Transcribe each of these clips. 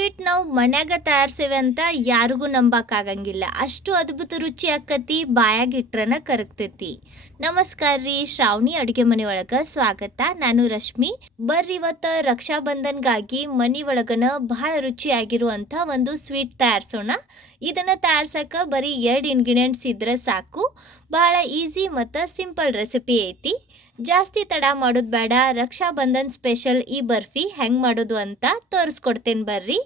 Sweet ನಾವು ಮನ್ಯಾಗ ತಯಾರಿಸೇವೆ ಅಂತ ಯಾರಿಗೂ ನಂಬಕ್ಕಾಗಂಗಿಲ್ಲ. ಅಷ್ಟು ಅದ್ಭುತ ರುಚಿ ಆಕ್ಕತಿ, ಬಾಯಾಗ ಇಟ್ರನ ಕರಗ್ತೈತಿ. ನಮಸ್ಕಾರ ರೀ, ಶ್ರಾವಣಿ ಅಡುಗೆ ಮನೆ ಒಳಗ ಸ್ವಾಗತ. ನಾನು ರಶ್ಮಿ. ಬರ್ರಿ ಇವತ್ತ ರಕ್ಷಾ ಬಂಧನ್ಗಾಗಿ ಮನಿ ಒಳಗನ ಬಹಳ ರುಚಿಯಾಗಿರುವಂಥ ಒಂದು ಸ್ವೀಟ್ ತಯಾರಿಸೋಣ. ಇದನ್ನ ತಯಾರ್ಸಕ ಬರೀ 2 ಇಂಗ್ರೀಡಿಯೆಂಟ್ಸ್ ಇದ್ರೆ ಸಾಕು. ಬಹಳ ಈಸಿ ಮತ್ತು ಸಿಂಪಲ್ ರೆಸಿಪಿ ಐತಿ. ಜಾಸ್ತಿ ತಡ ಮಾಡೋದು ಬೇಡ. ರಕ್ಷಾ ಬಂಧನ್ ಸ್ಪೆಷಲ್ ಈ ಬರ್ಫಿ ಹೆಂಗೆ ಮಾಡೋದು ಅಂತ ತೋರಿಸ್ಕೊಡ್ತೇನೆ ಬರ್ರಿ.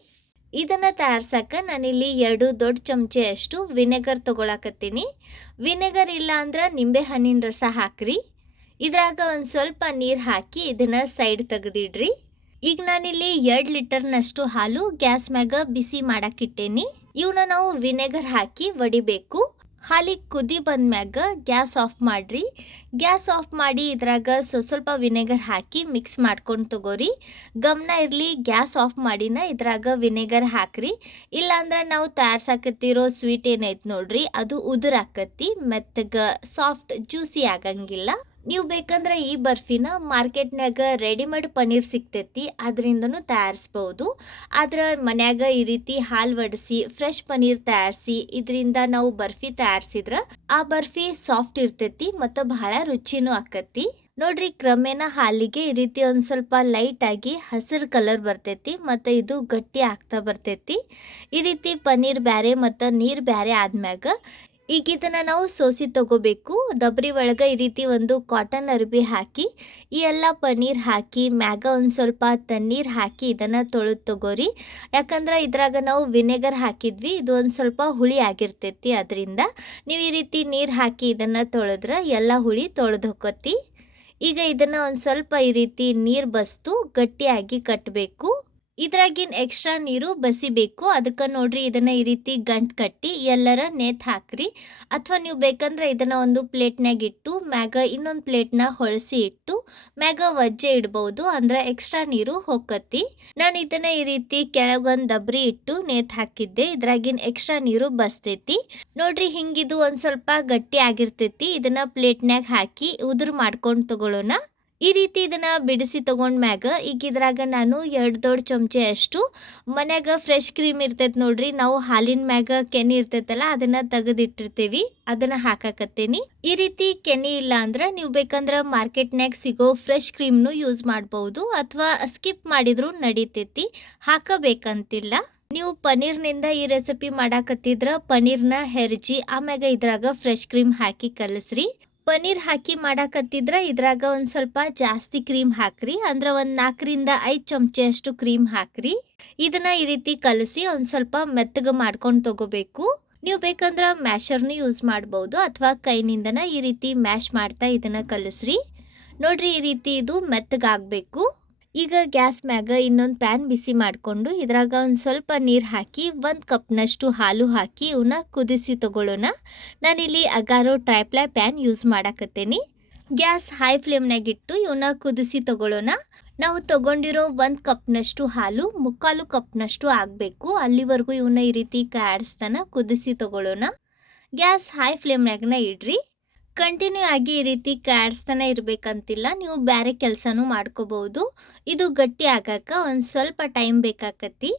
ಇದನ್ನು ತಯಾರ್ಸಕ್ಕೆ ನಾನಿಲ್ಲಿ 2 ದೊಡ್ಡ ಚಮಚೆಯಷ್ಟು ವಿನೆಗರ್ ತೊಗೊಳಕತ್ತೀನಿ. ವಿನೆಗರ್ ಇಲ್ಲ ಅಂದ್ರೆ ನಿಂಬೆ ಹಣ್ಣಿನ ರಸ ಹಾಕ್ರಿ. ಇದ್ರಾಗ ಒಂದು ಸ್ವಲ್ಪ ನೀರು ಹಾಕಿ ಇದನ್ನು ಸೈಡ್ ತೆಗೆದಿಡ್ರಿ. ಈಗ ನಾನಿಲ್ಲಿ 2 ಲೀಟರ್ನಷ್ಟು ಹಾಲು ಗ್ಯಾಸ್ ಮ್ಯಾಗ ಬಿಸಿ ಮಾಡಕ್ಕಿಟ್ಟೇನಿ. ಇವನ್ನ ನಾವು ವಿನೆಗರ್ ಹಾಕಿ ಒಡಿಬೇಕು. ಹಾಲಿಗೆ ಕುದಿ ಬಂದ್ಮ್ಯಾಗ ಗ್ಯಾಸ್ ಆಫ್ ಮಾಡಿರಿ. ಗ್ಯಾಸ್ ಆಫ್ ಮಾಡಿ ಇದ್ರಾಗ ಸ್ವಲ್ಪ ವಿನೆಗರ್ ಹಾಕಿ ಮಿಕ್ಸ್ ಮಾಡ್ಕೊಂಡು ತಗೋರಿ. ಗಮನ ಇರಲಿ, ಗ್ಯಾಸ್ ಆಫ್ ಮಾಡಿನ ಇದ್ರಾಗ ವಿನೆಗರ್ ಹಾಕ್ರಿ. ಇಲ್ಲಾಂದ್ರೆ ನಾವು ತಯಾರ್ಸಾಕತ್ತಿರೋ ಸ್ವೀಟ್ ಏನೈತೆ ನೋಡ್ರಿ, ಅದು ಉದುರಾಕತ್ತಿ, ಮೆತ್ತಗೆ ಸಾಫ್ಟ್ ಜ್ಯೂಸಿ ಆಗಂಗಿಲ್ಲ. ನೀವು ಬೇಕಂದ್ರೆ ಈ ಬರ್ಫಿನ ಮಾರ್ಕೆಟ್ನಾಗ ರೆಡಿಮೇಡ್ ಪನ್ನೀರ್ ಸಿಗ್ತೈತಿ, ಅದರಿಂದನೂ ತಯಾರಿಸ್ಬೋದು. ಆದ್ರೆ ಮನ್ಯಾಗ ಈ ರೀತಿ ಹಾಲು ಒಡಿಸಿ ಫ್ರೆಶ್ ಪನ್ನೀರ್ ತಯಾರಿಸಿ ಇದರಿಂದ ನಾವು ಬರ್ಫಿ ತಯಾರಿಸಿದ್ರೆ ಆ ಬರ್ಫಿ ಸಾಫ್ಟ್ ಇರ್ತೈತಿ ಮತ್ತು ಬಹಳ ರುಚಿನೂ ಆಕತಿ. ನೋಡ್ರಿ, ಕ್ರಮೇಣ ಹಾಲಿಗೆ ಈ ರೀತಿ ಒಂದು ಸ್ವಲ್ಪ ಲೈಟ್ ಆಗಿ ಹಸಿರು ಕಲರ್ ಬರ್ತೈತಿ ಮತ್ತು ಇದು ಗಟ್ಟಿ ಆಗ್ತಾ ಬರ್ತೈತಿ. ಈ ರೀತಿ ಪನ್ನೀರ್ ಬ್ಯಾರೆ ಮತ್ತು ನೀರು ಬ್ಯಾರೆ ಆದ್ಮ್ಯಾಗ ಈಗ ಇದನ್ನು ನಾವು ಸೋಸಿ ತಗೋಬೇಕು. ದಬ್ರಿ ಒಳಗೆ ಈ ರೀತಿ ಒಂದು ಕಾಟನ್ ಅರ್ಬಿ ಹಾಕಿ ಈ ಎಲ್ಲ ಪನ್ನೀರ್ ಹಾಕಿ ಮ್ಯಾಗ ಒಂದು ಸ್ವಲ್ಪ ತಣ್ಣೀರು ಹಾಕಿ ಇದನ್ನು ತೊಳೆದು ತಗೋರಿ. ಯಾಕಂದ್ರೆ ಇದ್ರಾಗ ನಾವು ವಿನೆಗರ್ ಹಾಕಿದ್ವಿ, ಇದು ಒಂದು ಸ್ವಲ್ಪ ಹುಳಿ ಆಗಿರ್ತೈತಿ. ಅದರಿಂದ ನೀವು ಈ ರೀತಿ ನೀರು ಹಾಕಿ ಇದನ್ನು ತೊಳೆದ್ರೆ ಎಲ್ಲ ಹುಳಿ ತೊಳೆದು ಹೋಗತಿ. ಈಗ ಇದನ್ನು ಒಂದು ಸ್ವಲ್ಪ ಈ ರೀತಿ ನೀರು ಬಸ್ತು ಗಟ್ಟಿಯಾಗಿ ಕಟ್ಟಬೇಕು. ಇದ್ರಾಗಿನ ಎಕ್ಸ್ಟ್ರಾ ನೀರು ಬಸಿಬೇಕು. ಅದಕ್ಕೆ ನೋಡ್ರಿ, ಇದನ್ನು ಈ ರೀತಿ ಗಂಟು ಕಟ್ಟಿ ಎಲ್ಲರ ನೇತು ಹಾಕ್ರಿ. ಅಥವಾ ನೀವು ಬೇಕಂದ್ರೆ ಇದನ್ನು ಒಂದು ಪ್ಲೇಟ್ನಾಗ ಇಟ್ಟು ಮ್ಯಾಗ ಇನ್ನೊಂದು ಪ್ಲೇಟ್ನ ಹೊಳಸಿ ಇಟ್ಟು ಮ್ಯಾಗ ವಜ್ಜೆ ಇಡ್ಬೋದು, ಅಂದ್ರೆ ಎಕ್ಸ್ಟ್ರಾ ನೀರು ಹೋಗತಿ. ನಾನು ಇದನ್ನು ಈ ರೀತಿ ಕೆಳಗೊಂದು ದಬ್ರಿ ಇಟ್ಟು ನೇತು ಹಾಕಿದ್ದೆ. ಇದ್ರಾಗಿನ ಎಕ್ಸ್ಟ್ರಾ ನೀರು ಬಸ್ತೈತಿ. ನೋಡ್ರಿ, ಹಿಂಗಿದು ಒಂದು ಸ್ವಲ್ಪ ಗಟ್ಟಿ ಆಗಿರ್ತೈತಿ. ಇದನ್ನು ಪ್ಲೇಟ್ನಾಗ ಹಾಕಿ ಉದುರು ಮಾಡ್ಕೊಂಡು ತಗೊಳ್ಳೋಣ. ಈ ರೀತಿ ಇದನ್ನು ಬಿಡಿಸಿ ತೊಗೊಂಡ್ಮ್ಯಾಗ ಈಗ ಇದ್ರಾಗ ನಾನು 2 ದೊಡ್ಡ ಚಮಚೆ ಅಷ್ಟು ಮನ್ಯಾಗ ಫ್ರೆಶ್ ಕ್ರೀಮ್ ಇರ್ತೈತೆ ನೋಡ್ರಿ, ನಾವು ಹಾಲಿನ ಮ್ಯಾಗ ಕೆನೆ ಇರ್ತೈತಲ್ಲ ಅದನ್ನು ತೆಗೆದಿಟ್ಟಿರ್ತೀವಿ, ಅದನ್ನು ಹಾಕಾಕತ್ತೇನಿ. ಈ ರೀತಿ ಕೆನೆ ಇಲ್ಲ ಅಂದ್ರೆ ನೀವು ಬೇಕಂದ್ರೆ ಮಾರ್ಕೆಟ್ನಾಗ ಸಿಗೋ ಫ್ರೆಶ್ ಕ್ರೀಮ್ನು ಯೂಸ್ ಮಾಡ್ಬೋದು, ಅಥವಾ ಸ್ಕಿಪ್ ಮಾಡಿದ್ರು ನಡೀತೈತಿ, ಹಾಕಬೇಕಂತಿಲ್ಲ. ನೀವು ಪನ್ನೀರ್ನಿಂದ ಈ ರೆಸಿಪಿ ಮಾಡಾಕತ್ತಿದ್ರ ಪನ್ನೀರ್ನ ಹೆರ್ಜಿ ಆಮ್ಯಾಗ ಇದ್ರಾಗ ಫ್ರೆಶ್ ಕ್ರೀಮ್ ಹಾಕಿ ಕಲಸ್ರಿ. ಪನ್ನೀರ್ ಹಾಕಿ ಮಾಡಾಕತ್ತಿದ್ರ ಇದ್ರಾಗ ಒಂದು ಸ್ವಲ್ಪ ಜಾಸ್ತಿ ಕ್ರೀಮ್ ಹಾಕ್ರಿ, ಅಂದ್ರೆ ಒಂದು 4 ರಿಂದ 5 ಚಮಚೆ ಅಷ್ಟು ಕ್ರೀಮ್ ಹಾಕ್ರಿ. ಇದನ್ನ ಈ ರೀತಿ ಕಲಸಿ ಒಂದು ಸ್ವಲ್ಪ ಮೆತ್ತಗೆ ಮಾಡ್ಕೊಂಡು ತಗೋಬೇಕು. ನೀವು ಬೇಕಂದ್ರೆ ಮ್ಯಾಶರ್ನು ಯೂಸ್ ಮಾಡ್ಬೋದು, ಅಥವಾ ಕೈನಿಂದನ ಈ ರೀತಿ ಮ್ಯಾಶ್ ಮಾಡ್ತಾ ಇದನ್ನ ಕಲಸ್ರಿ. ನೋಡ್ರಿ, ಈ ರೀತಿ ಇದು ಮೆತ್ತಗಾಗಬೇಕು. ಈಗ ಗ್ಯಾಸ್ ಮ್ಯಾಗ ಇನ್ನೊಂದು ಪ್ಯಾನ್ ಬಿಸಿ ಮಾಡಿಕೊಂಡು ಇದ್ರಾಗ ಒಂದು ಸ್ವಲ್ಪ ನೀರು ಹಾಕಿ 1 ಕಪ್ನಷ್ಟು ಹಾಲು ಹಾಕಿ ಇವನ್ನ ಕುದಿಸಿ ತಗೊಳ್ಳೋಣ. ನಾನಿಲ್ಲಿ ಅಗಾರೋ ಟ್ರೈಪ್ಲೈ ಪ್ಯಾನ್ ಯೂಸ್ ಮಾಡಾಕತ್ತೇನಿ. ಗ್ಯಾಸ್ ಹೈ ಫ್ಲೇಮ್ನಾಗ ಇಟ್ಟು ಇವನ್ನ ಕುದಿಸಿ ತಗೊಳ್ಳೋಣ. ನಾವು ತಗೊಂಡಿರೋ 1 ಕಪ್ನಷ್ಟು ಹಾಲು 3/4 ಕಪ್ನಷ್ಟು ಆಗಬೇಕು. ಅಲ್ಲಿವರೆಗೂ ಇವನ್ನ ಈ ರೀತಿ ಕಾಡಿಸ್ತಾನ ಕುದಿಸಿ ತಗೊಳ್ಳೋಣ. ಗ್ಯಾಸ್ ಹೈ ಫ್ಲೇಮ್ನಾಗನ ಇಡ್ರಿ. ಕಂಟಿನ್ಯೂ ಆಗಿ ಈ ರೀತಿ ಕಾಡಿಸ್ತಾನೆ ಇರಬೇಕಂತಿಲ್ಲ, ನೀವು ಬೇರೆ ಕೆಲಸನೂ ಮಾಡ್ಕೋಬಹುದು. ಇದು ಗಟ್ಟಿ ಆಗಾಕ ಒಂದು ಸ್ವಲ್ಪ ಟೈಮ್ ಬೇಕಾಕತಿ.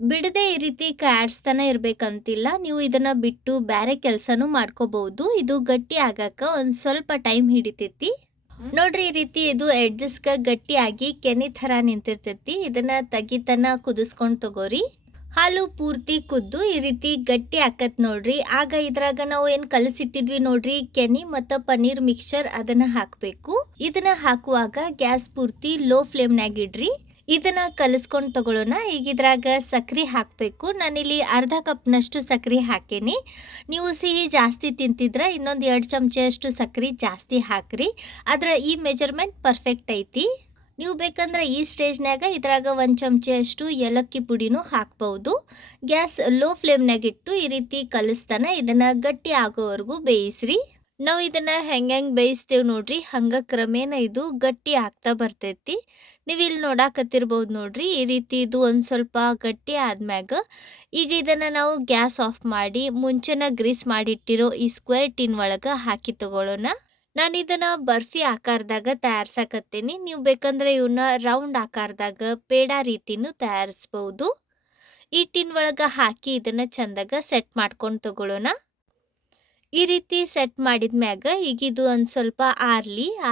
ಬಿಡದೆ ಈ ರೀತಿ ಕಾಡಿಸ್ತಾನೆ ಇರಬೇಕಂತಿಲ್ಲ, ನೀವು ಇದನ್ನು ಬಿಟ್ಟು ಬೇರೆ ಕೆಲಸನೂ ಮಾಡ್ಕೋಬಹುದು. ಇದು ಗಟ್ಟಿ ಆಗಾಕ ಒಂದು ಸ್ವಲ್ಪ ಟೈಮ್ ಹಿಡಿತೈತಿ. ನೋಡ್ರಿ, ಈ ರೀತಿ ಇದು ಎಡ್ಜಸ್ಗೆ ಗಟ್ಟಿಯಾಗಿ ಕೆನೆ ಥರ ನಿಂತಿರ್ತೈತಿ. ಇದನ್ನು ತೆಗಿತನ ಕುದಿಸ್ಕೊಂಡು ತಗೋರಿ. ಹಾಲು ಪೂರ್ತಿ ಕುದ್ದು ಈ ರೀತಿ ಗಟ್ಟಿ ಆಕತ್ ನೋಡ್ರಿ. ಆಗ ಇದ್ರಾಗ ನಾವು ಏನು ಕಲಸಿಟ್ಟಿದ್ವಿ ನೋಡ್ರಿ ಕೆನೆ ಮತ್ತು ಪನ್ನೀರ್ ಮಿಕ್ಸ್ಚರ್, ಅದನ್ನ ಹಾಕಬೇಕು. ಇದನ್ನ ಹಾಕುವಾಗ ಗ್ಯಾಸ್ ಪೂರ್ತಿ ಲೋ ಫ್ಲೇಮ್ನಾಗ ಇಡ್ರಿ. ಇದನ್ನ ಕಲಿಸ್ಕೊಂಡು ತಗೊಳ್ಳೋಣ. ಈಗ ಇದ್ರಾಗ ಸಕ್ರೆ ಹಾಕಬೇಕು. ನಾನಿಲ್ಲಿ 1/2 ಕಪ್ನಷ್ಟು ಸಕ್ರೆ ಹಾಕೇನಿ. ನೀವು ಸಿಹಿ ಜಾಸ್ತಿ ತಿಂತಿದ್ರೆ ಇನ್ನೊಂದು 2 ಚಮಚೆ ಅಷ್ಟು ಸಕ್ರೆ ಜಾಸ್ತಿ ಹಾಕ್ರಿ. ಆದ್ರೆ ಈ ಮೆಜರ್ಮೆಂಟ್ ಪರ್ಫೆಕ್ಟ್ ಐತಿ. ನೀವು ಬೇಕಂದ್ರೆ ಈ ಸ್ಟೇಜ್ನಾಗ ಇದ್ರಾಗ 1 ಚಮಚೆ ಅಷ್ಟು ಏಲಕ್ಕಿ ಪುಡಿನೂ ಹಾಕ್ಬಹುದು. ಗ್ಯಾಸ್ ಲೋ ಫ್ಲೇಮ್ನಾಗ ಇಟ್ಟು ಈ ರೀತಿ ಕಲಿಸ್ತಾನ ಇದನ್ನ ಗಟ್ಟಿ ಆಗೋವರೆಗೂ ಬೇಯಿಸ್ರಿ. ನಾವು ಇದನ್ನ ಹೆಂಗೆ ಬೇಯಿಸ್ತೇವೆ ನೋಡ್ರಿ, ಹಂಗ ಕ್ರಮೇಣ ಇದು ಗಟ್ಟಿ ಆಗ್ತಾ ಬರ್ತೈತಿ. ನೀವು ಇಲ್ಲಿ ನೋಡಾಕತ್ತಿರ್ಬೋದು ನೋಡ್ರಿ, ಈ ರೀತಿ ಇದು ಒಂದು ಸ್ವಲ್ಪ ಗಟ್ಟಿ ಆದ್ಮ್ಯಾಗ ಈಗ ಇದನ್ನ ನಾವು ಗ್ಯಾಸ್ ಆಫ್ ಮಾಡಿ ಮುಂಚೆನ ಗ್ರೀಸ್ ಮಾಡಿಟ್ಟಿರೋ ಈ ಸ್ಕ್ವೇರ್ ಟಿನ್ ಒಳಗೆ ಹಾಕಿ ತಗೊಳ್ಳೋಣ. ನಾನು ಇದನ್ನ ಬರ್ಫಿ ಆಕಾರದಾಗ ತಯಾರ್ಸಕತ್ತೀನಿ. ನೀವು ಬೇಕಂದ್ರೆ ಇವನ್ನ ರೌಂಡ್ ಆಕಾರದಾಗ ಪೇಡ ರೀತಿನೂ ತಯಾರಿಸ್ಬೋದು. ಈ ಟಿನ್ ಒಳಗೆ ಹಾಕಿ ಇದನ್ನು ಚಂದಾಗ ಸೆಟ್ ಮಾಡ್ಕೊಂಡು ತಗೊಳ್ಳೋಣ. ಈ ರೀತಿ ಸೆಟ್ ಮಾಡಿದ್ಮ್ಯಾಗ ಈಗ ಇದು ಒಂದು ಸ್ವಲ್ಪ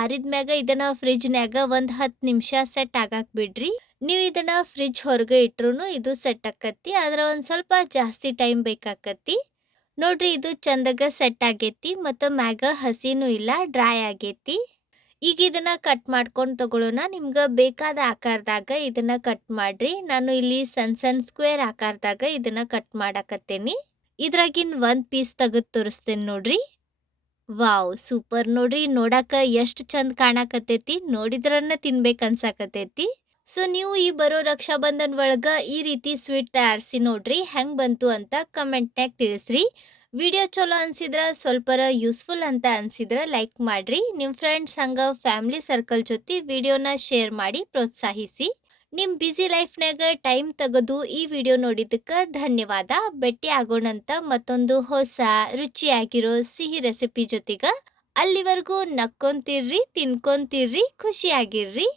ಆರಿದ್ಮ್ಯಾಗ ಇದನ್ನು ಫ್ರಿಜ್ನ್ಯಾಗ ಒಂದು 10 ನಿಮಿಷ ಸೆಟ್ ಆಗಾಕ್ ಬಿಡ್ರಿ. ನೀವು ಇದನ್ನು ಫ್ರಿಜ್ ಹೊರಗೆ ಇಟ್ರು ಇದು ಸೆಟ್ ಆಕತಿ, ಆದ್ರೆ ಒಂದು ಸ್ವಲ್ಪ ಜಾಸ್ತಿ ಟೈಮ್ ಬೇಕಾಕತಿ. ನೋಡ್ರಿ ಇದು ಚಂದಾಗ ಸೆಟ್ ಆಗೈತಿ ಮತ್ತು ಮ್ಯಾಗ ಹಸಿನೂ ಇಲ್ಲ, ಡ್ರೈ ಆಗೈತಿ. ಈಗ ಇದನ್ನ ಕಟ್ ಮಾಡ್ಕೊಂಡು ತಗೊಳ್ಳೋಣ. ನಿಮ್ಗೆ ಬೇಕಾದ ಆಕಾರದಾಗ ಇದನ್ನ ಕಟ್ ಮಾಡ್ರಿ. ನಾನು ಇಲ್ಲಿ ಸಣ್ಣ ಸಣ್ಣ ಸ್ಕ್ವೇರ್ ಆಕಾರದಾಗ ಇದನ್ನ ಕಟ್ ಮಾಡಾಕತ್ತೇನಿ. ಇದ್ರಾಗಿನ್ ಒಂದು ಪೀಸ್ ತೆಗೆದು ತೋರಿಸ್ತೇನೆ ನೋಡ್ರಿ. ವಾವ್, ಸೂಪರ್ ನೋಡ್ರಿ. ನೋಡಾಕ ಎಷ್ಟು ಚಂದ ಕಾಣಾಕತ್ತೈತಿ, ನೋಡಿದ್ರನ್ನ ತಿನ್ಬೇಕು ಅನ್ಸಾಕತ್ತೈತಿ. ಸೊ ನೀವು ಈ ಬರೋ ರಕ್ಷಾ ಬಂಧನ್ ಒಳಗ ಈ ರೀತಿ ಸ್ವೀಟ್ ತಯಾರಿಸಿ ನೋಡ್ರಿ, ಹೆಂಗ್ ಬಂತು ಅಂತ ಕಮೆಂಟ್ನ್ಯಾಗ ತಿಳಿಸ್ರಿ. ವಿಡಿಯೋ ಚಲೋ ಅನ್ಸಿದ್ರ ಸ್ವಲ್ಪರ ಯೂಸ್ಫುಲ್ ಅಂತ ಅನ್ಸಿದ್ರ ಲೈಕ್ ಮಾಡ್ರಿ. ನಿಮ್ಮ ಫ್ರೆಂಡ್ಸ್ ಹಂಗ ಫ್ಯಾಮಿಲಿ ಸರ್ಕಲ್ ಜೊತೆ ವಿಡಿಯೋನ ಶೇರ್ ಮಾಡಿ ಪ್ರೋತ್ಸಾಹಿಸಿ. ನಿಮ್ಮ ಬ್ಯುಸಿ ಲೈಫ್ನಾಗ ಟೈಮ್ ತೆಗೆದು ಈ ವಿಡಿಯೋ ನೋಡಿದ್ದಕ್ಕೆ ಧನ್ಯವಾದ. ಭೇಟಿ ಆಗೋಣಂತ ಮತ್ತೊಂದು ಹೊಸ ರುಚಿಯಾಗಿರೋ ಸಿಹಿ ರೆಸಿಪಿ ಜೊತೆಗ. ಅಲ್ಲಿವರೆಗೂ ನಕ್ಕೊಂತಿರ್ರಿ, ತಿನ್ಕೊಂತಿರ್ರಿ, ಖುಷಿಯಾಗಿರ್ರಿ.